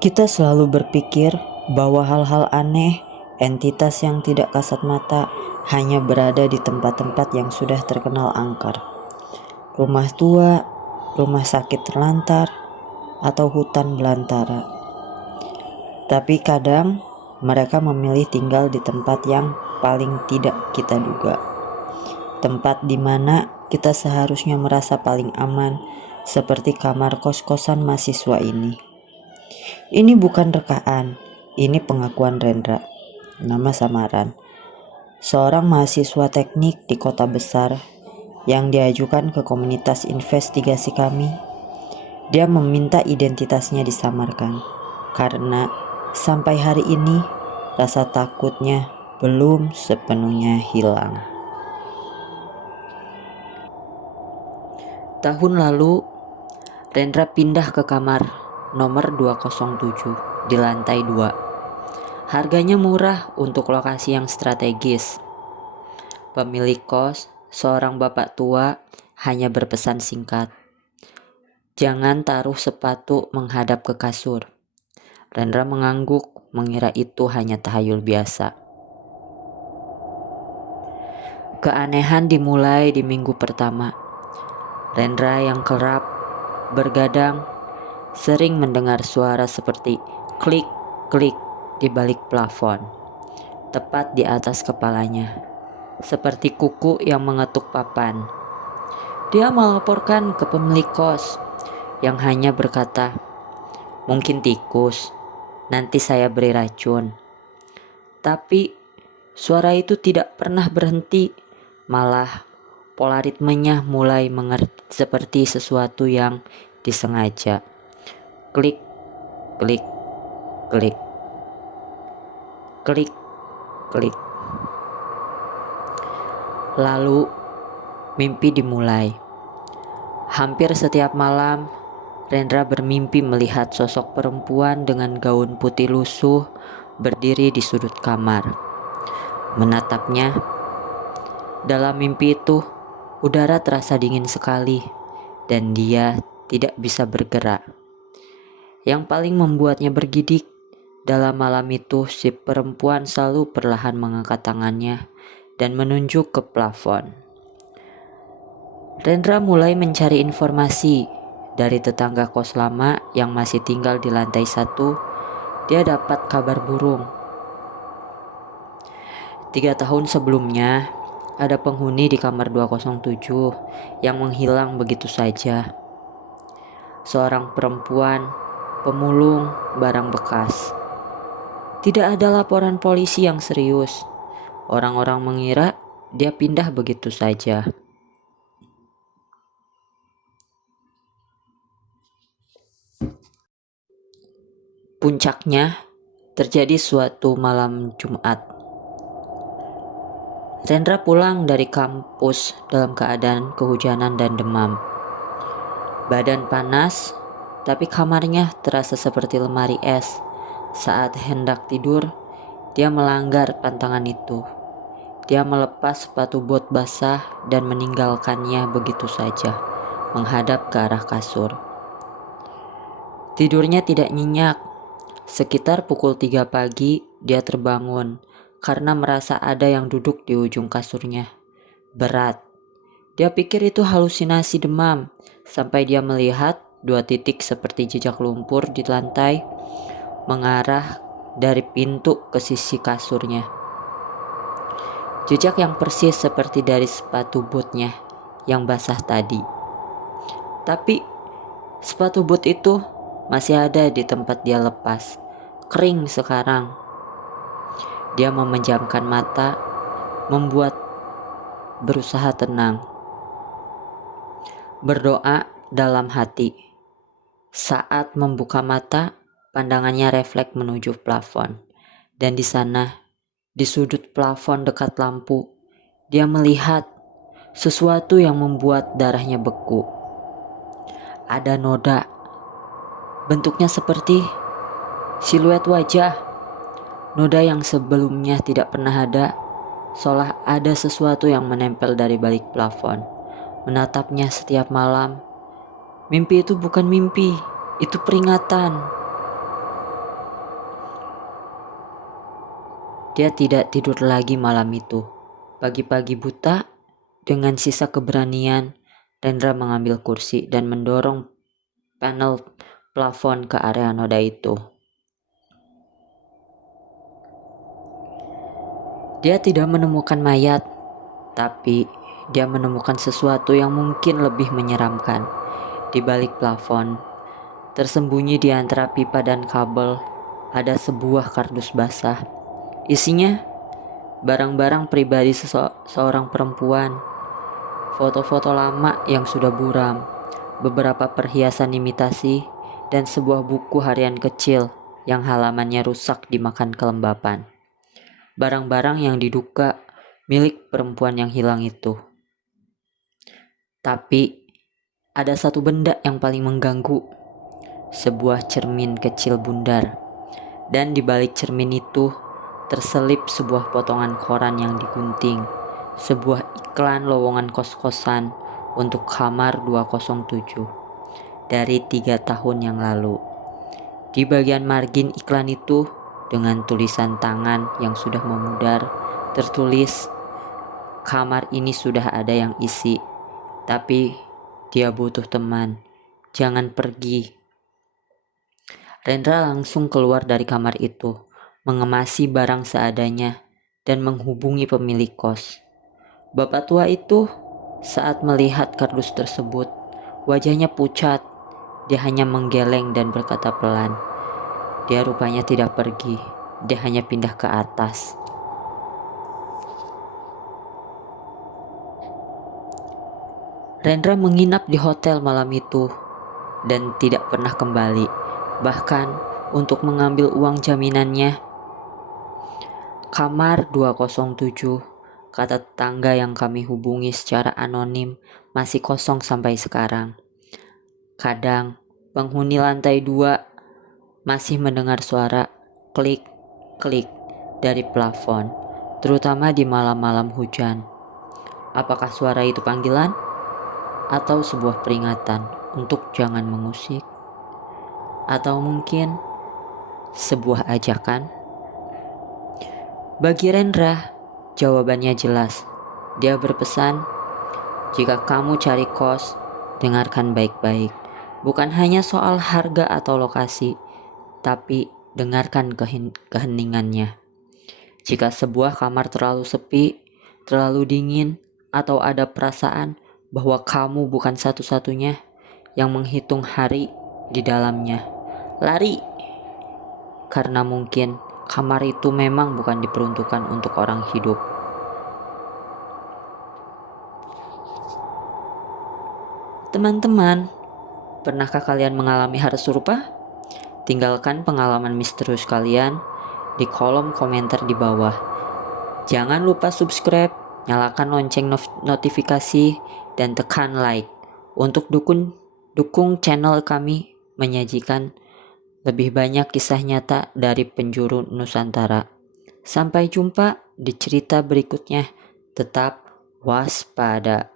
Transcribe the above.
Kita selalu berpikir bahwa hal-hal aneh, entitas yang tidak kasat mata, hanya berada di tempat-tempat yang sudah terkenal angker. Rumah tua, rumah sakit terlantar, atau hutan belantara. Tapi kadang mereka memilih tinggal di tempat yang paling tidak kita duga. Tempat di mana kita seharusnya merasa paling aman, seperti kamar kos-kosan mahasiswa ini. Ini bukan rekaan, ini pengakuan Rendra, nama samaran. Seorang mahasiswa teknik di kota besar yang diajukan ke komunitas investigasi kami. Dia meminta identitasnya disamarkan karena sampai hari ini rasa takutnya belum sepenuhnya hilang. Tahun lalu, Rendra pindah ke kamar nomor 207 di lantai 2. Harganya murah untuk lokasi yang strategis. Pemilik kos, seorang bapak tua, hanya berpesan singkat. Jangan taruh sepatu menghadap ke kasur. Rendra mengangguk, mengira itu hanya tahayul biasa. Keanehan dimulai di minggu pertama. Rendra yang kerap bergadang sering mendengar suara seperti klik-klik di balik plafon, tepat di atas kepalanya, seperti kuku yang mengetuk papan. Dia melaporkan ke pemilik kos yang hanya berkata, "Mungkin tikus, nanti saya beri racun." Tapi suara itu tidak pernah berhenti, malah pola ritmenya mulai seperti sesuatu yang disengaja. Klik, klik, klik, klik, klik. Lalu mimpi dimulai. Hampir setiap malam, Rendra bermimpi melihat sosok perempuan dengan gaun putih lusuh berdiri di sudut kamar. Menatapnya. Dalam mimpi itu, udara terasa dingin sekali dan dia tidak bisa bergerak. Yang paling membuatnya bergidik, dalam malam itu si perempuan selalu perlahan mengangkat tangannya dan menunjuk ke plafon. Rendra mulai mencari informasi dari tetangga kos lama yang masih tinggal di lantai 1. Dia dapat kabar burung. 3 tahun sebelumnya, ada penghuni di kamar 207 yang menghilang begitu saja. Seorang perempuan, pemulung barang bekas. Tidak ada laporan polisi yang serius. Orang-orang mengira dia pindah begitu saja. Puncaknya terjadi suatu malam Jumat. Rendra pulang dari kampus dalam keadaan kehujanan dan demam. Badan panas, tapi kamarnya terasa seperti lemari es. Saat hendak tidur, dia melanggar pantangan itu. Dia melepas sepatu bot basah dan meninggalkannya begitu saja, menghadap ke arah kasur. Tidurnya tidak nyenyak. Sekitar pukul 3 pagi, dia terbangun karena merasa ada yang duduk di ujung kasurnya. Berat. Dia pikir itu halusinasi demam, sampai dia melihat 2 titik seperti jejak lumpur di lantai mengarah dari pintu ke sisi kasurnya. Jejak yang persis seperti dari sepatu bootnya yang basah tadi. Tapi sepatu boot itu masih ada di tempat dia lepas, kering sekarang. Dia memejamkan mata, berusaha tenang. Berdoa dalam hati. Saat membuka mata, pandangannya refleks menuju plafon. Dan di sana, di sudut plafon dekat lampu, dia melihat sesuatu yang membuat darahnya beku. Ada noda. Bentuknya seperti siluet wajah. Noda yang sebelumnya tidak pernah ada, seolah ada sesuatu yang menempel dari balik plafon, menatapnya setiap malam. Mimpi itu bukan mimpi, itu peringatan. Dia tidak tidur lagi malam itu. Pagi-pagi buta, dengan sisa keberanian, Rendra mengambil kursi dan mendorong panel plafon ke area noda itu. Dia tidak menemukan mayat, tapi dia menemukan sesuatu yang mungkin lebih menyeramkan. Di balik plafon, tersembunyi di antara pipa dan kabel, ada sebuah kardus basah. Isinya barang-barang pribadi seorang perempuan, foto-foto lama yang sudah buram, beberapa perhiasan imitasi, dan sebuah buku harian kecil yang halamannya rusak dimakan kelembapan. Barang-barang yang diduga milik perempuan yang hilang itu. Tapi ada satu benda yang paling mengganggu, sebuah cermin kecil bundar. Dan di balik cermin itu terselip sebuah potongan koran yang digunting, sebuah iklan lowongan kos-kosan untuk kamar 207 dari 3 tahun yang lalu. Di bagian margin iklan itu, dengan tulisan tangan yang sudah memudar, tertulis, "Kamar ini sudah ada yang isi, tapi dia butuh teman. Jangan pergi." Rendra langsung keluar dari kamar itu, mengemasi barang seadanya, dan menghubungi pemilik kos. Bapak tua itu, saat melihat kardus tersebut, wajahnya pucat. Dia hanya menggeleng dan berkata pelan, "Dia rupanya tidak pergi, dia hanya pindah ke atas." Rendra menginap di hotel malam itu dan tidak pernah kembali. Bahkan untuk mengambil uang jaminannya. "Kamar 207, kata tetangga yang kami hubungi secara anonim, masih kosong sampai sekarang. Kadang penghuni lantai 2 masih mendengar suara klik-klik dari plafon, terutama di malam-malam hujan. Apakah suara itu panggilan? Atau sebuah peringatan untuk jangan mengusik? Atau mungkin sebuah ajakan?" Bagi Rendra, jawabannya jelas. Dia berpesan, "Jika kamu cari kos, dengarkan baik-baik. Bukan hanya soal harga atau lokasi, tapi dengarkan keheningannya. Jika sebuah kamar terlalu sepi, terlalu dingin, atau ada perasaan bahwa kamu bukan satu-satunya yang menghitung hari di dalamnya, lari. Karena mungkin kamar itu memang bukan diperuntukkan untuk orang hidup." Teman-teman, pernahkah kalian mengalami hal serupa? Tinggalkan pengalaman misterius kalian di kolom komentar di bawah. Jangan lupa subscribe, nyalakan lonceng notifikasi, dan tekan like untuk dukung channel kami menyajikan lebih banyak kisah nyata dari penjuru Nusantara. Sampai jumpa di cerita berikutnya. Tetap waspada.